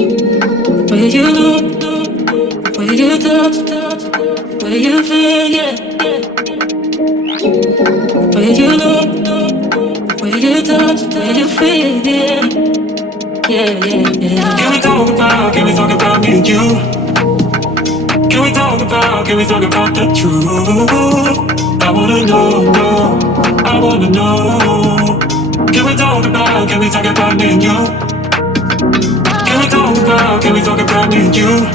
Where you look, where you touch, where you feel, yeah. Where you look, where you touch, where you feel, yeah. Yeah, yeah, yeah. Can we talk about me and you? Can we talk about the truth? I wanna know, no, I wanna know. Can we talk about me and you? Can we talk about me and you?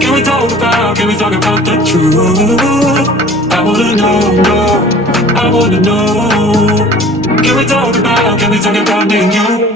Can we talk about the truth? I wanna know, no, I wanna know. Can we talk about me and you?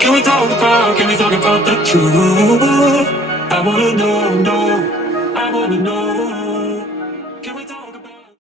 Can we talk about the truth? I wanna know, no, I wanna know.